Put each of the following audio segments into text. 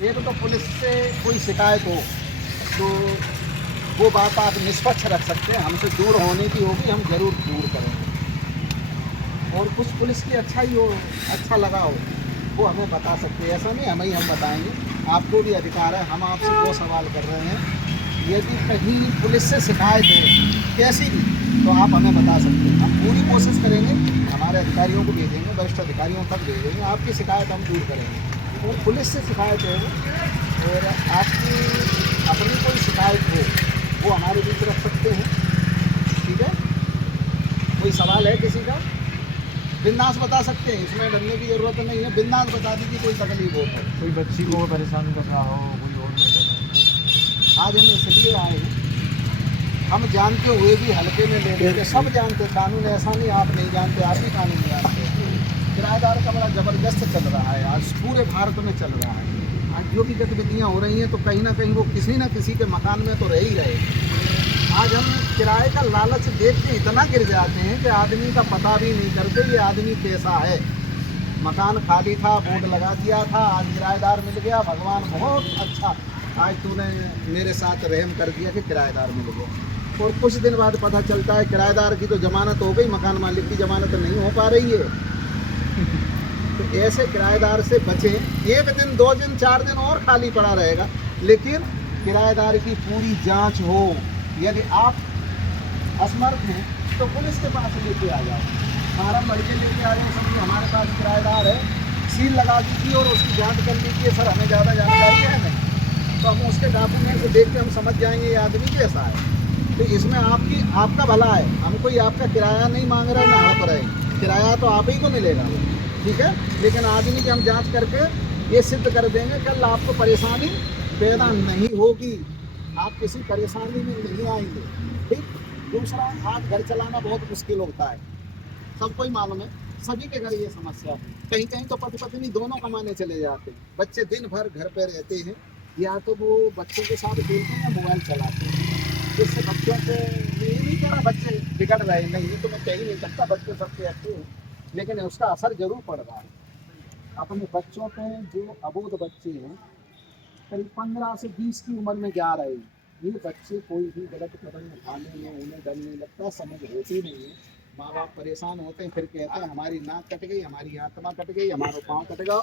एक तो पुलिस से कोई शिकायत हो तो वो बात आप निष्पक्ष रख सकते हैं, हमसे दूर होने की होगी हम ज़रूर दूर करेंगे। और कुछ पुलिस की अच्छा ही हो, अच्छा लगा हो, वो हमें बता सकते हैं, ऐसा नहीं हमें ही हम बताएंगे। आपको भी अधिकार है, हम आपसे दो सवाल कर रहे हैं, यदि कहीं पुलिस से शिकायत है कैसी भी तो आप हमें बता सकते हैं, हम पूरी कोशिश करेंगे, हमारे अधिकारियों को भेजेंगे, वरिष्ठ अधिकारियों तक भेजेंगे, आपकी शिकायत हम दूर करेंगे। और पुलिस से शिकायत है और आपकी अपनी कोई शिकायत हो वो हमारे बीच रख सकते हैं, ठीक है। कोई सवाल है किसी का, बिंदास बता सकते हैं, इसमें डरने की जरूरत नहीं है, बिंदास बता दीजिए कोई तकलीफ हो तो। कोई बच्ची को परेशान कर रहा हो, कोई और मैटर आज हम इसलिए आए हैं, हम जानते हुए भी हल्के में ले लेते, सब जानते कानून, ऐसा नहीं आप नहीं जानते, आप भी कानून जानते हैं। किराएदार का बड़ा ज़बरदस्त चल रहा है, आज पूरे भारत में चल रहा है। आज जो भी गतिविधियाँ हो रही हैं तो कहीं ना कहीं वो किसी न किसी के मकान में तो रह ही रहे। आज हम किराए का लालच देख के इतना गिर जाते हैं कि आदमी का पता भी नहीं करते ये आदमी कैसा है। मकान खाली था, बोर्ड लगा दिया था, आज किराएदार मिल गया, भगवान बहुत अच्छा, आज तूने मेरे साथ रहम कर दिया कि किराएदार मिल गया। और कुछ दिन बाद पता चलता है किराएदार की तो जमानत हो गई, मकान मालिक की जमानत नहीं हो पा रही है। तो ऐसे किराएदार से बचें, एक दिन 2 दिन 4 दिन और खाली पड़ा रहेगा, लेकिन किराएदार की पूरी जांच हो। यदि आप असमर्थ हैं तो पुलिस के पास लेके आ जाओ, फार्म भर के लेके आ जाओ, समझिए हमारे पास किराएदार है, सील लगा दीजिए और उसकी जांच कर लीजिए, सर हमें ज़्यादा जानकारी है नहीं, तो हम उसके डॉक्यूमेंट देख के हम समझ जाएंगे ये आदमी कैसा है। तो इसमें आपका भला है, हम कोई आपका किराया नहीं मांग रहे ना हड़प रहे, किराया तो आप ही को मिलेगा, ठीक है, लेकिन आदमी की हम जांच करके ये सिद्ध कर देंगे, कल आपको परेशानी पैदा नहीं होगी, आप किसी परेशानी में नहीं आएंगे, ठीक। दूसरा, आज घर चलाना बहुत मुश्किल होता है, सबको ही मालूम है, सभी के घर ये समस्या है। कहीं कहीं तो पति पत्नी दोनों कमाने चले जाते हैं, बच्चे दिन भर घर पे रहते हैं, या तो वो बच्चों के साथ खेलते हैं या मोबाइल चलाते हैं। इससे बच्चों को, ये नहीं कह रहा बच्चे बिगड़ रहे, नहीं तो मैं कह ही नहीं सकता, बच्चे सबसे अच्छे हैं, लेकिन उसका असर जरूर पड़ रहा है अपने बच्चों पे। जो अबोध बच्चे हैं, करीब 15 से 20 की उम्र में जा रहे हैं, ये बच्चे कोई भी गलत कदम उठाने में उन्हें डर नहीं लगता, समझ होती नहीं है। माँ बाप परेशान होते हैं, फिर कहते हैं हमारी नाक कट गई, हमारी आत्मा कट गई, हमारा पाँव कट गया,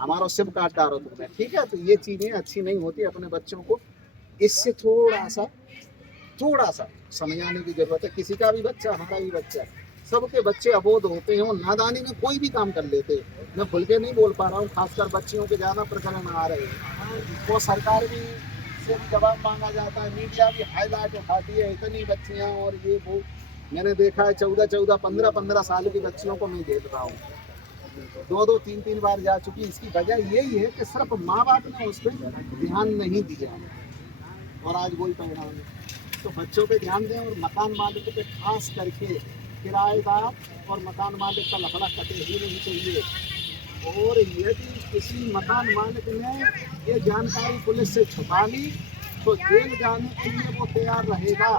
हमारा सिम काट डालो तुम्हें, ठीक है। तो ये चीज़ें अच्छी नहीं होती, अपने बच्चों को इससे थोड़ा सा समझाने की जरूरत है। किसी का भी बच्चा, हमारा भी बच्चा, सबके बच्चे अबोध होते हैं, वो नादानी में कोई भी काम कर लेते हैं। मैं खुल के नहीं बोल पा रहा हूँ, खासकर बच्चियों के ज़्यादा प्रकरण आ रहे हैं, वो सरकार भी से भी जवाब मांगा जाता है, मीडिया भी हाईलाइट उठाती है, इतनी बच्चियाँ और ये वो। मैंने देखा है 14-14, 15-15 साल की बच्चियों को मैं देख रहा हूँ, 2-2, 3-3 बार जा चुकी। इसकी वजह यही है कि सिर्फ माँ बाप ने उस पर ध्यान नहीं दिया, और आज वही परिणाम है। तो बच्चों पे ध्यान दें, और मकान मालिक पे खास करके, किराएदार और मकान मालिक का लफड़ा कटे ही नहीं चाहिए। और यदि किसी मकान मालिक ने ये जानकारी पुलिस से छुपा ली तो जेल जाने के लिए वो तैयार रहेगा।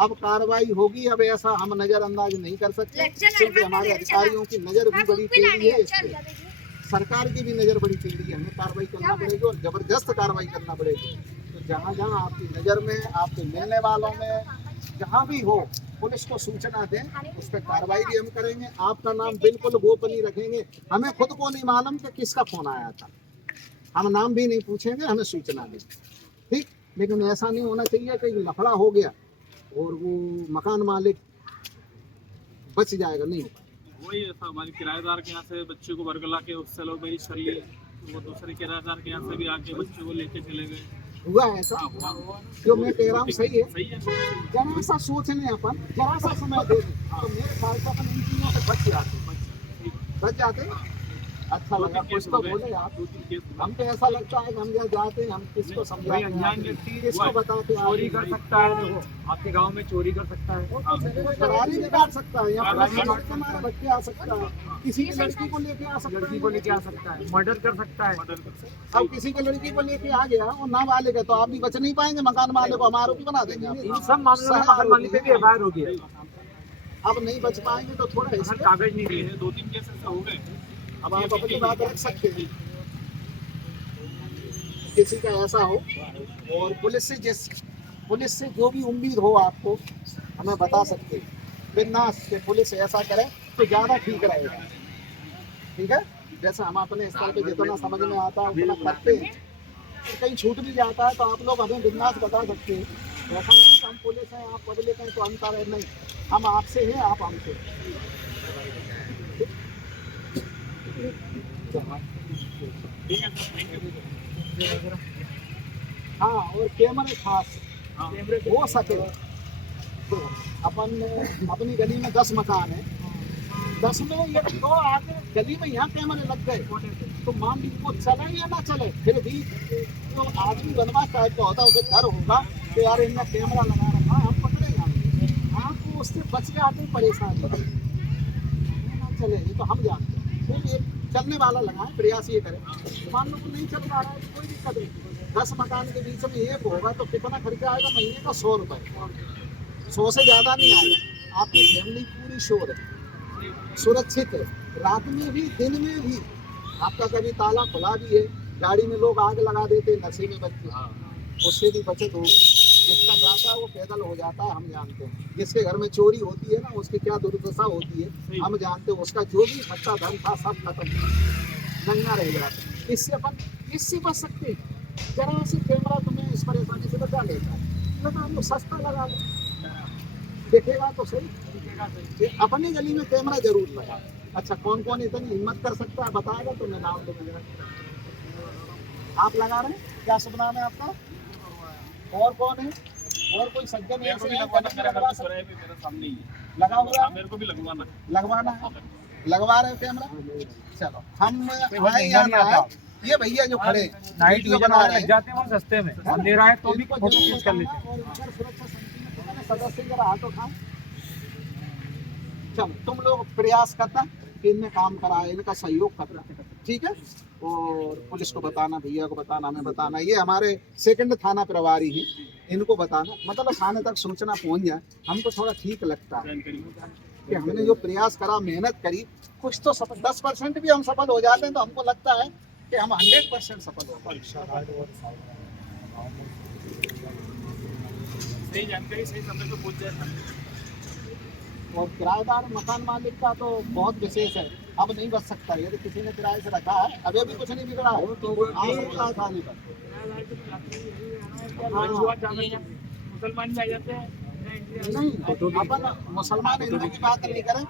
अब कार्रवाई होगी, अब ऐसा हम नज़रअंदाज नहीं कर सकते, क्योंकि हमारे अधिकारियों की नज़र भी बड़ी टेढ़ी है, इस पे सरकार की भी नज़र बड़ी टेढ़ी है, हमें कार्रवाई करना पड़ेगी और ज़बरदस्त कार्रवाई करना पड़ेगी। तो जहाँ जहाँ आपकी नज़र में, आपके मिलने वालों में, जहाँ भी हो, पुलिस को सूचना दें, उस पर कार्रवाई भी हम करेंगे। आपका नाम बिल्कुल गोपनीय रखेंगे, हमें खुद को नहीं मालूम कि किसका फोन आया था, हम नाम भी नहीं पूछेंगे, हमें सूचना दें, ठीक। लेकिन ऐसा नहीं होना चाहिए कि लफड़ा हो गया और वो मकान मालिक बच जाएगा, नहीं। वही ऐसा हमारे किराएदार के यहाँ से बच्चे को बरगला के उससे लोग मेरी कर लिए, वो दूसरे किराएदार के यहाँ से भी आके बच्चे को लेके चले गए। हुआ ऐसा, जो मैं कह रहा हूँ सही है, सही है। जरा सा सोच लें अपन, जरा सा समय दे दें, तो मेरे ख्याल से अपन इन चीज़ों से बच जाते। अच्छा लगा, कुछ तो बोले आप, हमको ऐसा लगता है कि हम जहाँ जाते हैं हम किसको समझाते हैं, किसको बताते हैं, चोरी कर सकता है, देखो आपके गांव में चोरी कर सकता है, फरारी निकाल सकता है, या हमारा बच्चे आ सकता है, किसी की लड़की को लेके आ सकता है, लड़की को लेके आ सकता है, मर्डर कर सकता है। अब किसी की लड़की को लेके आ गया और नाबालिग है, तो आप भी बच नहीं पाएंगे, मकान मालिक को हम आरोपी बना देंगे। इन सब मामलों में मकान मालिक पे भी एफआईआर होगी। अब नहीं बच पाएंगे तो थोड़ा अगर कागज नहीं दिए, 2-3 केस ऐसे हो गए, अब आप अपनी बात रख सकते हैं। किसी का ऐसा हो, और पुलिस से जो भी उम्मीद हो आपको हमें बता सकते हैं बिंदास कि पुलिस ऐसा करे तो ज़्यादा ठीक रहेगा। ठीक है, जैसे हम अपने स्तर पे जितना समझ में आता है उतना करते हैं, और कहीं छूट भी जाता है तो आप लोग हमें बिंदास बता सकते हैं। ऐसा नहीं कि हम पुलिस हैं आप पब्लिक हैं तो अंतर है, नहीं, हम आपसे हैं आप हमसे हैं। ठीक है सर, थैंक यू। हाँ, और कैमरे खास हाँ, हो सके तो अपनी गली में 10 मकान है, 10 में ये तो आगे गली में यहाँ कैमरे लग गए तो मान लीजिए वो चले या ना चले, फिर भी तो आदमी बनवा टाइप का होता है, उसे डर होगा कि यार इनका कैमरा लगा रखा है, हम पकड़े जाएंगे, आपको उससे बच के आते ही परेशान ना चले, ये तो हम जानते हैं। फिर एक चलने वाला लगाए, प्रयास ये करें, मान लो नहीं चल पा रहा है तो कोई दिक्कत नहीं, 10 मकान के बीच में एक होगा तो कितना खर्चा आएगा महीने का? 100 रुपये, 100 से ज़्यादा नहीं आएगा। आपकी फैमिली पूरी श्योर है, सुरक्षित है, रात में भी दिन में भी। आपका कभी ताला खुला भी है, गाड़ी में लोग आग लगा देते नशे में बच्चे, उससे भी बचत होगी। जिसका जाता है वो पैदल हो जाता है, हम जानते हैं। जिसके घर में चोरी होती है ना, उसकी क्या दुर्दशा होती है हम जानते हैं। उसका जो भी इकट्ठा धन था सब खत्म, नंगा रह जाता है। इससे बच सकते हैं। जरा से कैमरा तुम्हें इस परेशानी से बचा लेता है, लगा लो, सस्ता लगा लो, देखेगा तो सही, ये अपनी गली में कैमरा जरूर लगा। अच्छा, कौन कौन इतनी हिम्मत कर सकता है बताएगा तो मैं नाम दूंगा। आप लगा रहे हैं, क्या शुभ नाम है आपका? और कौन है? और कोई सज्जन मेरे को ऐसे भी हैं लगवाना, कैमरा मेरा लगवा घर सकते? पे मेरे सामने ही है। लगा हुआ हाँ, है? मेरे को भी लगवाना है। लगवाना है, लगवा रहे हो कैमरा? चलो, हम आए या ना आए, ये भैया जो खड़े नाइट वीडियो विजन बना वाले रहे लग हैं, जाते हैं वो सस्ते में, अंधेरा है तो भी इनको फोटो जरूर खींच कर बताना, लेते हैं। और इधर सुरक्षा समिति में सदस्य जरा हाथ उठाओ। चलो, तुम लोग प्रयास करना कि इनमें काम कराए, इनका सहयोग करना, ठीक है? और पुलिस को बताना, भैया को बताना, हमें बताना, ये हमारे सेकंड थाना प्रभारी हैं, इनको बताना, मतलब थाने तक सूचना पहुंच जाए, हमको थोड़ा ठीक लगता है कि हमने जो प्रयास करा, मेहनत करी, कुछ तो 10% भी हम सफल हो जाते हैं तो हमको लगता है कि हम 100% सफल हो पाए। सही जानकारी सही समय पे पहुंच जाए। और किराएदार मकान मालिक का तो बहुत विशेष है, अब नहीं बच सकता। यदि किसी ने किराए से रखा है, अभी भी कुछ नहीं बिगड़ा है, आ सकता है थाने पर। मुसलमान भी आ जाते हैं। नहीं, अपन मुसलमान हिंदू की बात नहीं करें।